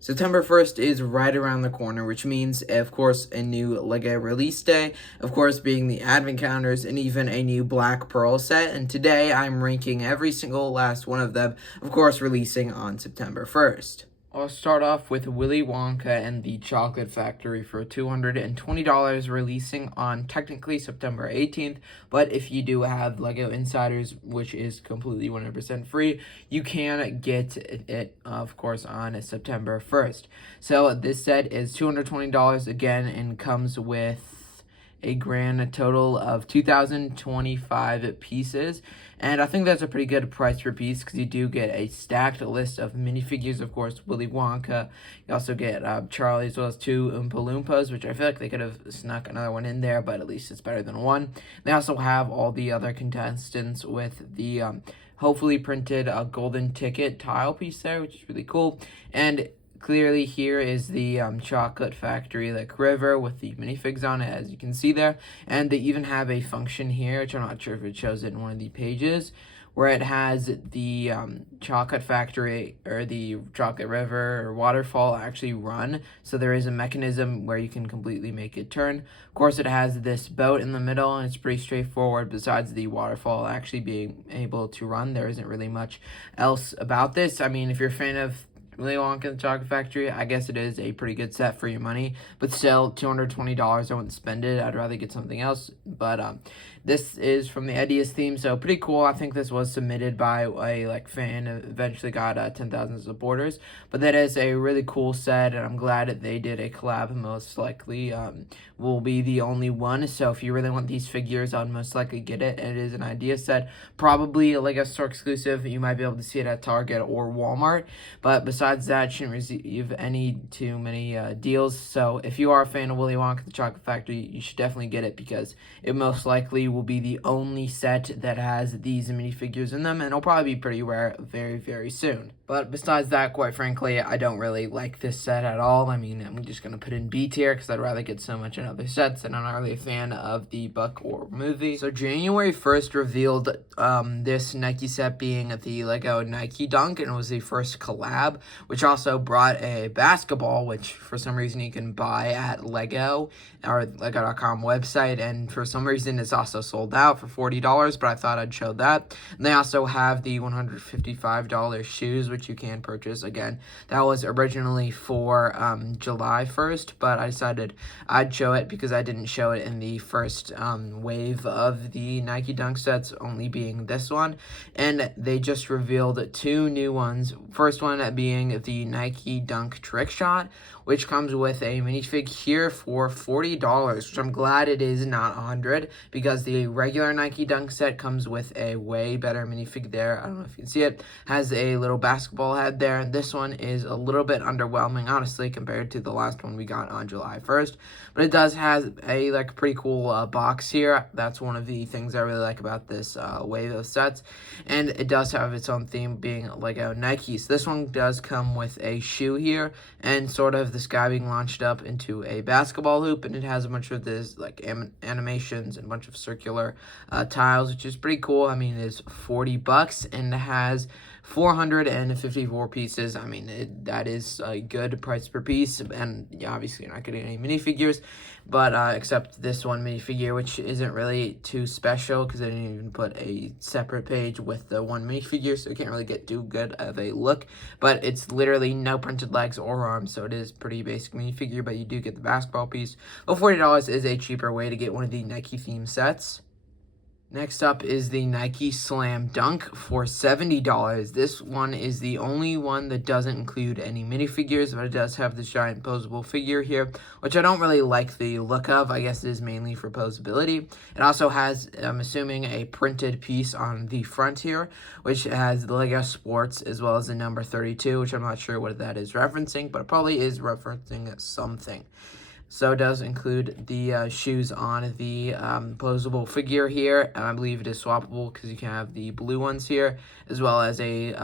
September 1st is right around the corner, which means, of course, a new LEGO release day, of course, being the advent calendars, and even a new Black Pearl set. And today I'm ranking every single last one of them, of course, releasing on September 1st. I'll start off with Willy Wonka and the Chocolate Factory for $220, releasing on technically September 18th. But if you do have LEGO Insiders, which is completely 100% free, you can get it, of course, on September 1st. So this set is $220 again and comes with a grand total of 2,025 pieces. And I think that's a pretty good price per piece because you do get a stacked list of minifigures, of course, Willy Wonka. You also get Charlie as well as two Oompa Loompas, which I feel like they could have snuck another one in there, but at least it's better than one. They also have all the other contestants with the hopefully printed golden ticket tile piece there, which is really cool. And clearly here is the Chocolate Factory river with the minifigs on it, as you can see there. And they even have a function here, which I'm not sure if it shows it in one of the pages, where it has the Chocolate Factory or the Chocolate River or waterfall actually run. So there is a mechanism where you can completely make it turn. Of course, it has this boat in the middle, and it's pretty straightforward. Besides the waterfall actually being able to run, there isn't really much else about this. I mean, if you're a fan of Willy Wonka and the Chocolate Factory, I guess it is a pretty good set for your money, but still, $220, I wouldn't spend it. I'd rather get something else, but this is from the Ideas theme, so pretty cool. I think this was submitted by a fan, eventually got 10,000 supporters, but that is a really cool set, and I'm glad that they did a collab. Most likely will be the only one, so if you really want these figures, I'd most likely get it. It is an Idea set, probably a LEGO store exclusive. You might be able to see it at Target or Walmart, but besides that, shouldn't receive any too many deals. So if you are a fan of Willy Wonka the Chocolate Factory, you should definitely get it because it most likely will be the only set that has these minifigures in them, and it'll probably be pretty rare very, very soon. But besides that, quite frankly, I don't really like this set at all. I mean, I'm just going to put in B tier because I'd rather get so much in other sets, and I'm not really a fan of the book or movie. So January 1st revealed this Nike set being the LEGO Nike Dunk, and it was the first collab, which also brought a basketball, which for some reason you can buy at LEGO or LEGO.com website, and for some reason it's also sold out for $40, but I thought I'd show that. And they also have the $155 shoes, which you can purchase. Again, that was originally for July 1st, but I decided I'd show it because I didn't show it in the first wave of the Nike Dunk sets, only being this one. And they just revealed two new ones. First one being the Nike Dunk Trick Shot, which comes with a minifig here for $40, which I'm glad it is not $100, because the regular Nike Dunk set comes with a way better minifig there. I don't know if you can see it. Has a little basketball head there. This one is a little bit underwhelming, honestly, compared to the last one we got on July 1st. But it does have a pretty cool box here. That's one of the things I really like about this wave of sets. And it does have its own theme, being LEGO Nike. So this one does come with a shoe here, and sort of the sky being launched up into a basketball hoop, and it has a bunch of this animations and a bunch of circular tiles, which is pretty cool. I mean, it's $40 and it has 454 pieces. I mean, that is a good price per piece, and obviously you're not getting any minifigures, but except this one minifigure, which isn't really too special because I didn't even put a separate page with the one minifigure, so you can't really get too good of a look. But it's literally no printed legs or arms, so it is pretty basic minifigure, but you do get the basketball piece. But $40 is a cheaper way to get one of the Nike theme sets. Next up is the Nike Slam Dunk for $70. This one is the only one that doesn't include any minifigures, but it does have this giant posable figure here, which I don't really like the look of. I guess it is mainly for posability. It also has, I'm assuming, a printed piece on the front here, which has the LEGO Sports as well as the number 32, which I'm not sure what that is referencing, but it probably is referencing something. So it does include the shoes on the posable figure here, and I believe it is swappable because you can have the blue ones here, as well as a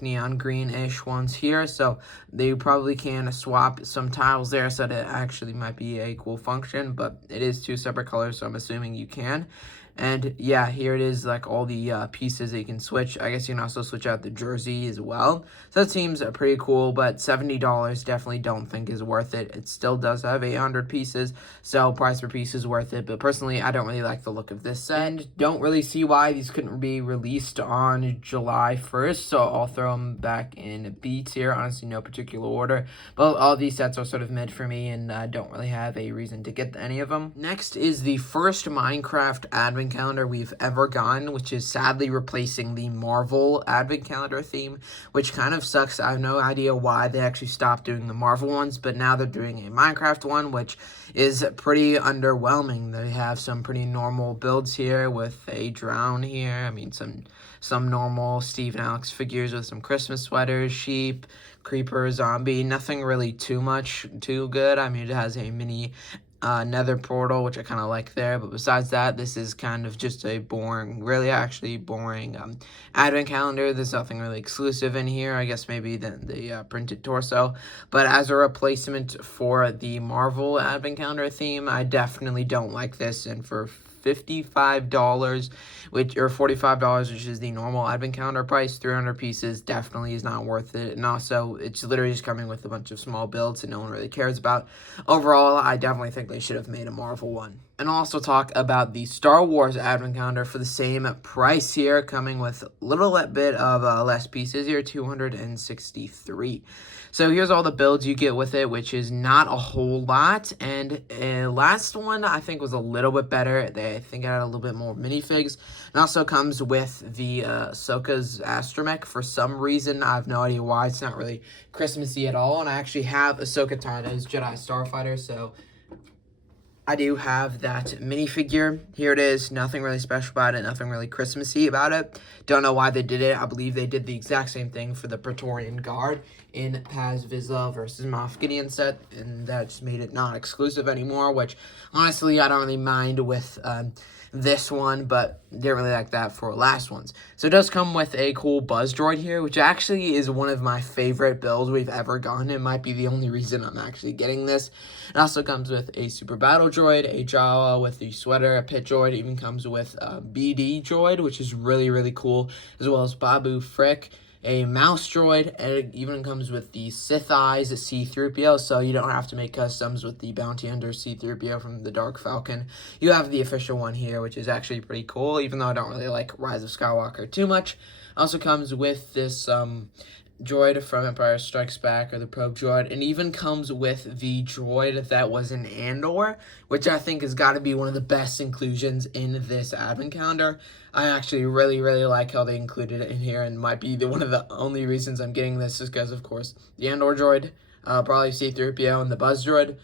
neon greenish ones here. So they probably can swap some tiles there, so that actually might be a cool function, but it is two separate colors, so I'm assuming you can. And yeah, here it is, like all the pieces that you can switch. I guess you can also switch out the jersey as well. So that seems pretty cool, but $70 definitely don't think is worth it. It still does have 800 pieces, so price per piece is worth it. But personally, I don't really like the look of this set, and don't really see why these couldn't be released on July 1st. So I'll throw them back in beats here. Honestly, no particular order. But all these sets are sort of mid for me, and I don't really have a reason to get any of them. Next is the first Minecraft advent calendar we've ever gotten, which is sadly replacing the Marvel advent calendar theme, which kind of sucks. I have no idea why they actually stopped doing the Marvel ones, but now they're doing a Minecraft one, which is pretty underwhelming. They have some pretty normal builds here with a drown here. I mean, some normal Steve and Alex figures with some Christmas sweaters, sheep, creeper, zombie, nothing really too good. I mean, it has a mini nether portal, which I kind of like there, but besides that, this is kind of just a boring, really actually boring advent calendar. There's nothing really exclusive in here. I guess maybe the printed torso, but as a replacement for the Marvel advent calendar theme, I definitely don't like this. And for $55, or $45, which is the normal advent calendar price, 300 pieces definitely is not worth it. And also, it's literally just coming with a bunch of small builds that no one really cares about. Overall, I definitely think they should have made a Marvel one. And I'll also talk about the Star Wars advent calendar for the same price here, coming with a little bit of less pieces here, 263. So here's all the builds you get with it, which is not a whole lot. And last one I think was a little bit better. I think it had a little bit more minifigs. It also comes with the Ahsoka's astromech. For some reason, I have no idea why. It's not really Christmassy at all. And I actually have Ahsoka Tana's Jedi Starfighter, so I do have that minifigure. Here it is. Nothing really special about it. Nothing really Christmassy about it. Don't know why they did it. I believe they did the exact same thing for the Praetorian Guard in Paz Vizsla versus Moff Gideon set, and that just made it not exclusive anymore, which honestly I don't really mind with this one, but didn't really like that for last ones. So it does come with a cool Buzz Droid here, which actually is one of my favorite builds we've ever gotten. It might be the only reason I'm actually getting this. It also comes with a Super Battle Droid, a Jawa with the sweater, a Pit Droid. It even comes with a BD Droid, which is really, really cool, as well as Babu Frick, a mouse droid, and it even comes with the Sith Eyes C-3PO, so you don't have to make customs with the Bounty Hunter C-3PO from the Dark Falcon. You have the official one here, which is actually pretty cool, even though I don't really like Rise of Skywalker too much. Also comes with this droid from Empire Strikes Back, or the probe droid, and even comes with the droid that was in Andor, which I think has got to be one of the best inclusions in this advent calendar. I actually really, really like how they included it in here, and might be one of the only reasons I'm getting this is because, of course, the Andor droid, probably C-3PO, and the Buzz droid.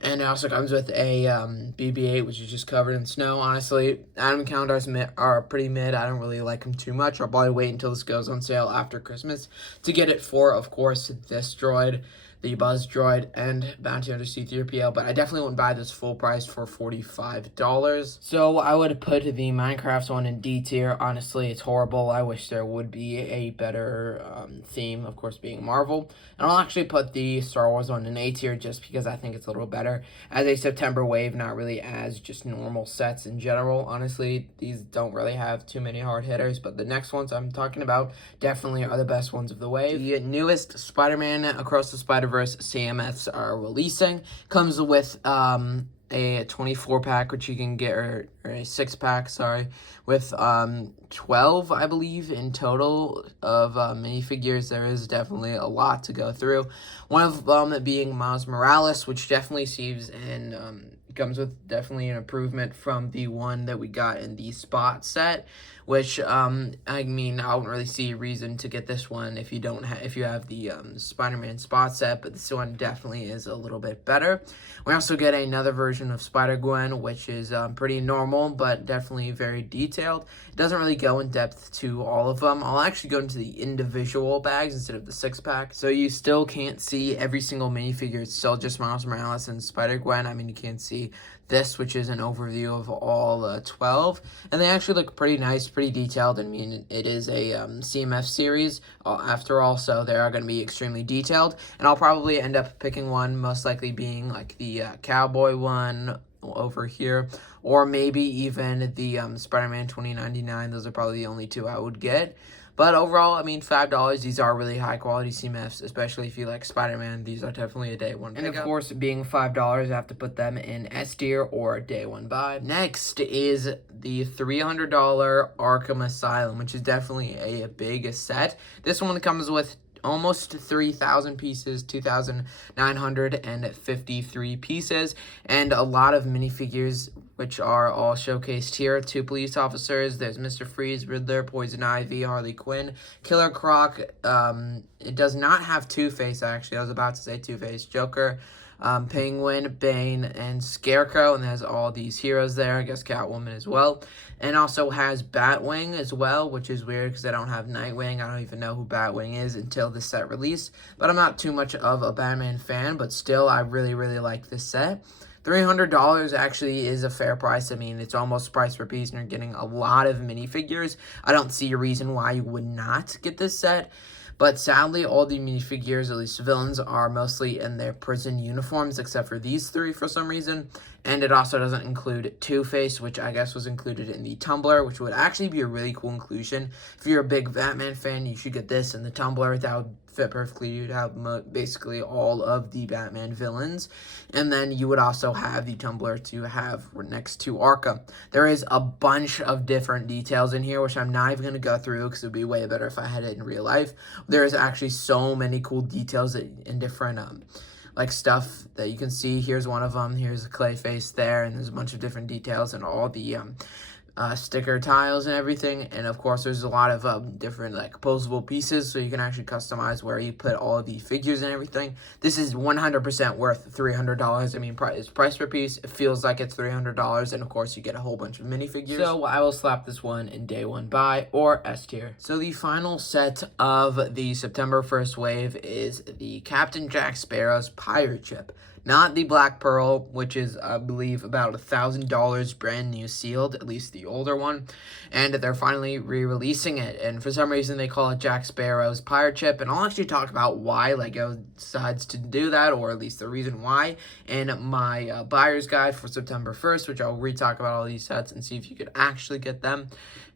And it also comes with a BB-8, which is just covered in snow. Honestly, advent calendars are pretty mid. I don't really like them too much. I'll probably wait until this goes on sale after Christmas to get it for, of course, this droid, the Buzz droid, and Bounty Hunter C-3PO, but I definitely wouldn't buy this full price for $45. So I would put the Minecraft one in D tier. Honestly, it's horrible. I wish there would be a better theme, of course, being Marvel. And I'll actually put the Star Wars one in A tier just because I think it's a little better as a September wave, not really as just normal sets in general. Honestly, these don't really have too many hard hitters, but the next ones I'm talking about definitely are the best ones of the wave. The newest Spider-Man Across the Spider-Verse CMFs are releasing. Comes with a 24-pack, which you can get, or a 6-pack, sorry, with 12, I believe, in total of minifigures. There is definitely a lot to go through. One of them being Miles Morales, which definitely seems and comes with definitely an improvement from the one that we got in the Spot set, which I mean, I wouldn't really see a reason to get this one if you don't if you have the Spider-Man Spot set, but this one definitely is a little bit better. We also get another version of Spider-Gwen, which is pretty normal, but definitely very detailed. It doesn't really go in depth to all of them. I'll actually go into the individual bags instead of the 6-pack, so you still can't see every single minifigure. It's still just Miles Morales and Spider-Gwen. I mean, you can't see this, which is an overview of all 12, and they actually look pretty nice, pretty detailed. I mean, it is a CMF series after all, so they are going to be extremely detailed, and I'll probably end up picking one, most likely being like the cowboy one over here, or maybe even the Spider-Man 2099. Those are probably the only two I would get. But overall, I mean, $5, these are really high-quality CMFs, especially if you like Spider-Man. These are definitely a day one pickup. And of course, being $5, I have to put them in S tier or day one buy. Next is the $300 Arkham Asylum, which is definitely a big set. This one comes with almost 3,000 pieces, 2,953 pieces, and a lot of minifigures, which are all showcased here. 2 police officers, there's Mr. Freeze, Riddler, Poison Ivy, Harley Quinn, Killer Croc. It does not have Two-Face, actually. I was about to say Two-Face. Joker, Penguin, Bane, and Scarecrow, and there's all these heroes there. I guess Catwoman as well. And also has Batwing as well, which is weird because I don't have Nightwing. I don't even know who Batwing is until this set released. But I'm not too much of a Batman fan, but still, I really, really like this set. $300 actually is a fair price. I mean, it's almost price per piece, and you're getting a lot of minifigures. I don't see a reason why you would not get this set. But sadly, all the minifigures, at least villains, are mostly in their prison uniforms, except for these 3 for some reason. And it also doesn't include Two-Face, which I guess was included in the Tumbler, which would actually be a really cool inclusion. If you're a big Batman fan, you should get this in the Tumbler. That would fit perfectly. You'd have basically all of the Batman villains. And then you would also have the Tumbler to have next to Arkham. There is a bunch of different details in here, which I'm not even going to go through because it would be way better if I had it in real life. There is actually so many cool details in different like stuff that you can see. Here's one of them. Here's a Clayface there, and there's a bunch of different details and all the sticker tiles and everything. And of course, there's a lot of different like posable pieces, so you can actually customize where you put all of the figures and everything. This is 100% worth $300. I mean, it's price per piece. It feels like it's $300, and of course, you get a whole bunch of minifigures. So I will slap this one in day one buy or S tier. So the final set of the September 1st wave is the Captain Jack Sparrow's Pirate Ship. Not the Black Pearl, which is, I believe, about $1,000 brand new sealed, at least the older one. And they're finally re-releasing it. And for some reason, they call it Jack Sparrow's Pirate Ship. And I'll actually talk about why LEGO decides to do that, or at least the reason why, in my buyer's guide for September 1st, which I'll re-talk about all these sets and see if you could actually get them.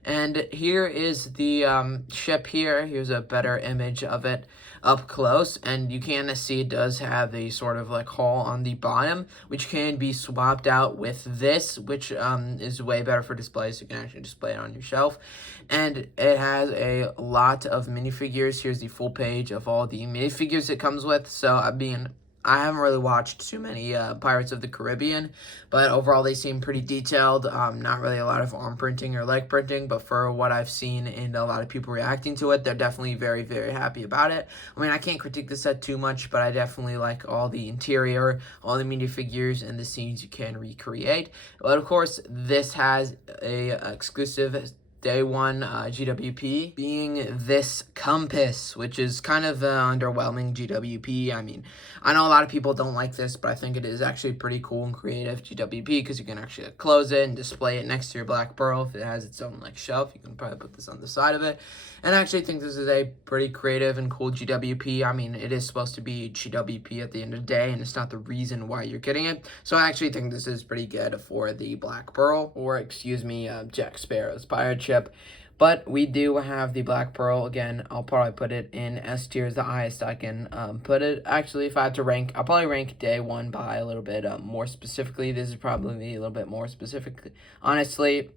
And here is the ship here. Here's a better image of it up close, and you can see it does have a sort of like hull on the bottom, which can be swapped out with this, which is way better for display, so you can actually display it on your shelf. And it has a lot of minifigures. Here's the full page of all the minifigures it comes with. So I haven't really watched too many Pirates of the Caribbean, but overall they seem pretty detailed. Not really a lot of arm printing or leg printing, but for what I've seen and a lot of people reacting to it, they're definitely very, very happy about it. I mean, I can't critique the set too much, but I definitely like all the interior, all the minifigures, and the scenes you can recreate. But of course, this has a exclusive day one GWP, being this compass, which is kind of underwhelming GWP. I mean, I know a lot of people don't like this, but I think it is actually pretty cool and creative GWP because you can actually close it and display it next to your Black Pearl. If it has its own like shelf, you can probably put this on the side of it. And I actually think this is a pretty creative and cool GWP. I mean, it is supposed to be GWP at the end of the day, and it's not the reason why you're getting it. So I actually think this is pretty good for the Black Pearl, or excuse me, Jack Sparrow's Pirate Ship. But we do have the Black Pearl. Again, I'll probably put it in S tier as the highest I can put it. Actually, if I had to rank, I'll probably rank day one by a little bit more specifically. This is probably a little bit more specific. Honestly,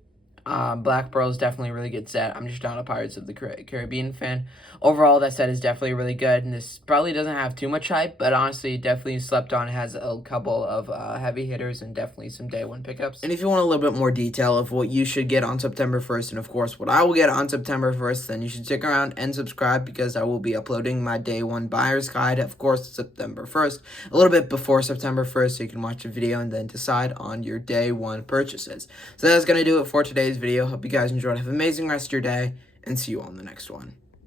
Black Pearl is definitely a really good set. I'm just not a Pirates of the Caribbean fan. Overall, that set is definitely really good, and this probably doesn't have too much hype, but honestly, definitely slept on. It has a couple of heavy hitters and definitely some day one pickups. And if you want a little bit more detail of what you should get on September 1st, and of course what I will get on September 1st, then you should stick around and subscribe because I will be uploading my day one buyer's guide, of course, September 1st, a little bit before September 1st, so you can watch the video and then decide on your day one purchases. So that's going to do it for today's video. Hope you guys enjoyed. Have an amazing rest of your day, and see you all in the next one.